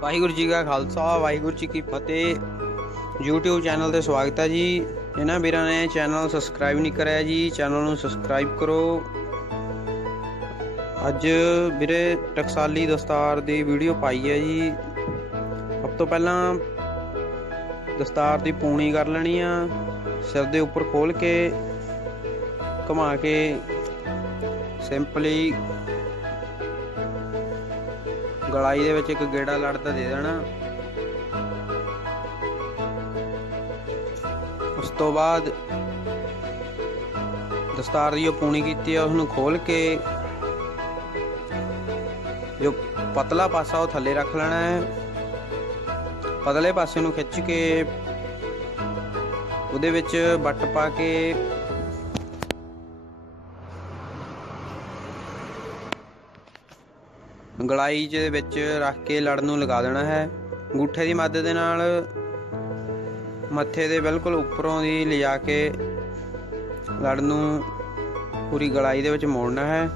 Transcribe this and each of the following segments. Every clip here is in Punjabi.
ਵਾਹਿਗੁਰੂ ਜੀ ਕਾ ਖਾਲਸਾ, ਵਾਹਿਗੁਰੂ ਜੀ ਕੀ ਫਤਿਹ। YouTube ਚੈਨਲ ਤੇ ਸਵਾਗਤ ਹੈ ਜੀ। ਇਹਨਾਂ ਵੀਰਾਂ ਨੇ ਚੈਨਲ ਸਬਸਕ੍ਰਾਈਬ ਨਹੀਂ ਕਰਿਆ ਜੀ, ਚੈਨਲ ਨੂੰ ਸਬਸਕ੍ਰਾਈਬ ਕਰੋ। ਅੱਜ ਵੀਰੇ ਟਕਸਾਲੀ ਦਸਤਾਰ ਦੀ ਵੀਡੀਓ ਪਾਈ ਹੈ ਜੀ। ਸਭ ਤੋਂ ਪਹਿਲਾਂ ਦਸਤਾਰ ਦੀ ਪੂਣੀ ਕਰ ਲੈਣੀ ਆ, ਸਿਰ ਦੇ ਉੱਪਰ ਖੋਲ ਕੇ ਘੁਮਾ ਕੇ, ਸਿੰਪਲੀ ਗੜਾਈ ਦੇ ਵਿੱਚ ਇੱਕ ਗੇੜਾ ਲੜਦਾ ਦੇ ਦੇਣਾ। ਉਸ ਤੋਂ ਬਾਅਦ ਦਸਤਾਰ ਦੀ ਜੋ ਪੂਣੀ ਕੀਤੀ ਹੈ ਉਸ ਨੂੰ ਖੋਲ ਕੇ ਜੋ ਪਤਲਾ ਪਾਸਾ ਉਹ ਥੱਲੇ ਰੱਖ ਲੈਣਾ ਹੈ। ਪਤਲੇ ਪਾਸੇ ਨੂੰ ਖਿੱਚ ਕੇ ਉਹਦੇ ਵਿੱਚ ਬੱਟ ਪਾ ਕੇ ਗਲਾਈ ਦੇ ਵਿੱਚ ਰੱਖ ਕੇ ਲੜ ਨੂੰ ਲਗਾ ਦੇਣਾ ਹੈ। ਅੰਗੂਠੇ ਦੀ ਮਦਦ ਦੇ ਨਾਲ ਮੱਥੇ ਦੇ ਬਿਲਕੁਲ ਉੱਪਰੋਂ ਦੀ ਲਿਜਾ ਕੇ ਲੜ ਨੂੰ ਪੂਰੀ ਗਲਾਈ ਦੇ ਵਿੱਚ ਮੋੜਨਾ ਹੈ।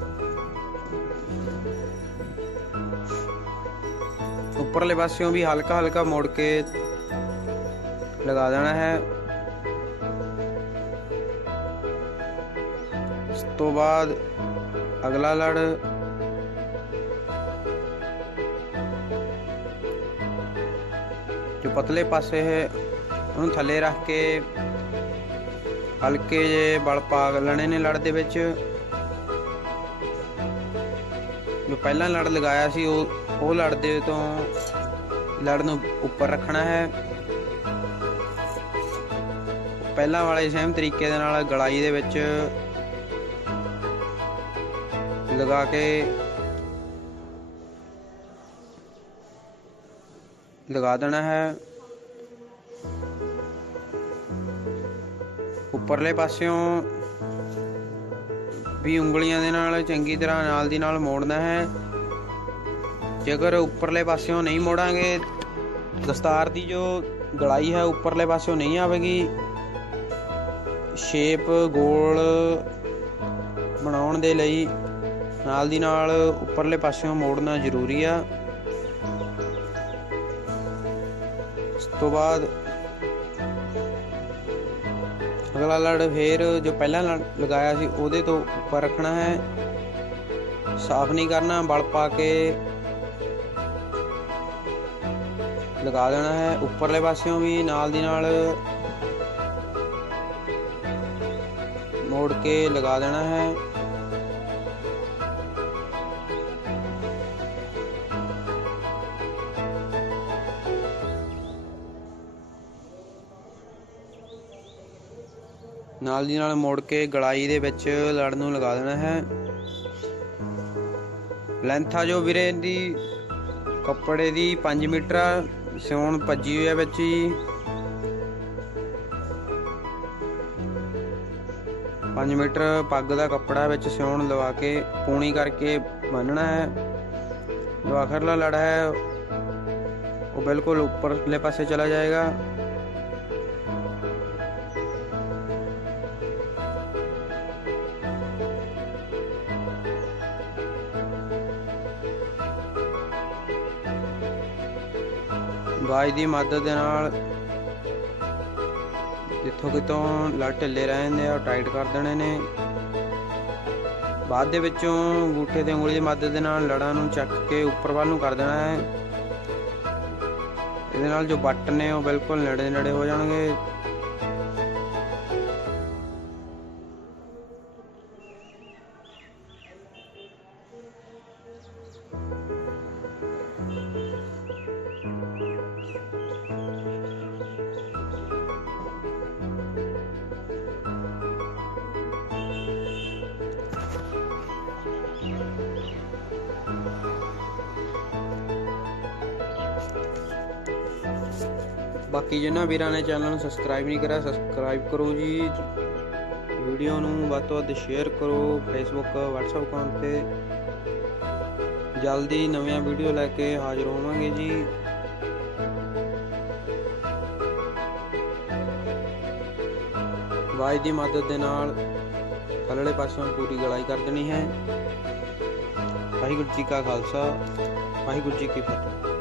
ਉੱਪਰਲੇ ਪਾਸਿਓਂ ਵੀ ਹਲਕਾ ਹਲਕਾ ਮੋੜ ਕੇ ਲਗਾ ਦੇਣਾ ਹੈ। ਉਸ ਤੋਂ ਬਾਅਦ ਅਗਲਾ ਲੜ ਜੋ ਪਤਲੇ ਪਾਸੇ ਹੈ, ਉਹਨੂੰ ਥੱਲੇ ਰੱਖ ਕੇ ਹਲਕੇ ਜੇ ਬਲ ਪਾ ਲੈਣੇ ਨੇ ਲੜ ਦੇ ਵਿੱਚ। ਜੋ ਪਹਿਲਾਂ ਲੜ ਲਗਾਇਆ ਸੀ, ਉਹ ਉਹ ਲੜ ਦੇ ਤੋਂ ਲੜ ਨੂੰ ਉੱਪਰ ਰੱਖਣਾ ਹੈ। ਪਹਿਲਾਂ ਵਾਲੇ ਸੇਮ ਤਰੀਕੇ ਦੇ ਨਾਲ ਗਲਾਈ ਦੇ ਵਿੱਚ ਲਗਾ ਕੇ ਲਗਾ ਦੇਣਾ ਹੈ। ਉੱਪਰਲੇ ਪਾਸਿਓਂ ਵੀ ਉਂਗਲੀਆਂ ਦੇ ਨਾਲ, ਚੰਗੀ ਤਰ੍ਹਾਂ ਨਾਲ ਦੀ ਨਾਲ ਮੋੜਨਾ ਹੈ। ਜੇਕਰ ਉੱਪਰਲੇ ਪਾਸਿਓਂ ਨਹੀਂ ਮੋੜਾਂਗੇ, ਦਸਤਾਰ ਦੀ ਜੋ ਗੜਾਈ ਹੈ ਉੱਪਰਲੇ ਪਾਸਿਓਂ ਨਹੀਂ ਆਵੇਗੀ। ਸ਼ੇਪ, ਗੋਲ ਬਣਾਉਣ ਦੇ ਲਈ ਨਾਲ ਦੀ ਨਾਲ ਉੱਪਰਲੇ ਪਾਸਿਓਂ ਮੋੜਨਾ ਜ਼ਰੂਰੀ ਆ। ਉਸ ਤੋਂ ਬਾਅਦ ਅਗਲਾ ਲੜ ਫੇਰ ਜੋ ਪਹਿਲਾਂ ਲੜ ਲਗਾਇਆ ਸੀ ਉਹਦੇ ਤੋਂ ਉੱਪਰ ਰੱਖਣਾ ਹੈ। ਸਾਫ਼ ਨਹੀਂ ਕਰਨਾ, ਬਲ ਪਾ ਕੇ ਲਗਾ ਦੇਣਾ ਹੈ। ਉੱਪਰਲੇ ਪਾਸਿਓਂ ਵੀ ਨਾਲ ਦੀ ਨਾਲ ਮੋੜ ਕੇ ਲਗਾ ਦੇਣਾ ਹੈ। ਨਾਲ ਦੀ ਨਾਲ ਮੋੜ ਕੇ ਗੜਾਈ ਦੇ ਵਿੱਚ ਲੜ ਨੂੰ ਲਗਾ ਦੇਣਾ ਹੈ। ਲੈਂਥ ਆ ਜੋ ਵੀਰੇ ਦੀ ਕੱਪੜੇ ਦੀ 5 ਮੀਟਰ ਆ, ਸਿਉਣ ਭੱਜੀ ਹੋਈ ਹੈ ਵਿੱਚ ਹੀ। 5 ਮੀਟਰ ਪੱਗ ਦਾ ਕੱਪੜਾ ਵਿੱਚ ਸਿਉਣ ਲਵਾ ਕੇ ਪੂਣੀ ਕਰਕੇ ਬੰਨਣਾ ਹੈ। ਜੋ ਆਖਰਲਾ ਲੜਾ ਹੈ। ਉਹ ਬਿਲਕੁਲ ਉੱਪਰਲੇ ਪਾਸੇ ਚਲਾ ਜਾਏਗਾ। ਬਾਜ ਦੀ ਮਦਦ ਦੇ ਨਾਲ ਜਿੱਥੋਂ ਕਿਤੋਂ ਲੜ ਢਿੱਲੇ ਰਹਿ ਜਾਂਦੇ ਆ, ਉਹ ਟਾਈਟ ਕਰ ਦੇਣੇ ਨੇ। ਬਾਅਦ ਦੇ ਵਿੱਚੋਂ ਅੰਗੂਠੇ ਤੇ ਉਂਗਲੀ ਦੀ ਮਦਦ ਦੇ ਨਾਲ ਲੜਾਂ ਨੂੰ ਚੱਕ ਕੇ ਉੱਪਰ ਵੱਲ ਨੂੰ ਕਰ ਦੇਣਾ ਹੈ। ਇਹਦੇ ਨਾਲ ਜੋ ਬੱਟ ਨੇ ਉਹ ਬਿਲਕੁਲ ਨੇੜੇ ਨੇੜੇ ਹੋ ਜਾਣਗੇ। ਬਾਕੀ ਜਿਨ੍ਹਾਂ ਵੀਰਾਂ ਨੇ ਚੈਨਲ ਨੂੰ ਸਬਸਕ੍ਰਾਈਬ ਨਹੀਂ ਕਰਿਆ ਸਬਸਕ੍ਰਾਈਬ ਕਰੋ ਜੀ। ਵੀਡੀਓ ਨੂੰ ਵੱਧ ਤੋਂ ਵੱਧ ਸ਼ੇਅਰ ਕਰੋ ਫੇਸਬੁੱਕ WhatsApp ਅਕਾਊਂਟ ਤੇ। ਜਲਦੀ ਨਵੀਆਂ ਵੀਡੀਓ ਲੈ ਕੇ ਹਾਜ਼ਰ ਹੋਵਾਂਗੇ ਜੀ। ਵਾਈ ਦੀ ਮਦਦ ਦੇ ਨਾਲ ਥੱਲੜੇ ਪਾਸੋਂ ਪੂਰੀ ਗਲਾਈ ਕਰ ਦੇਣੀ ਹੈ। ਵਾਹਿਗੁਰੂ ਜੀ ਕਾ ਖਾਲਸਾ, ਵਾਹਿਗੁਰੂ ਜੀ ਕੀ ਫਤਿਹ।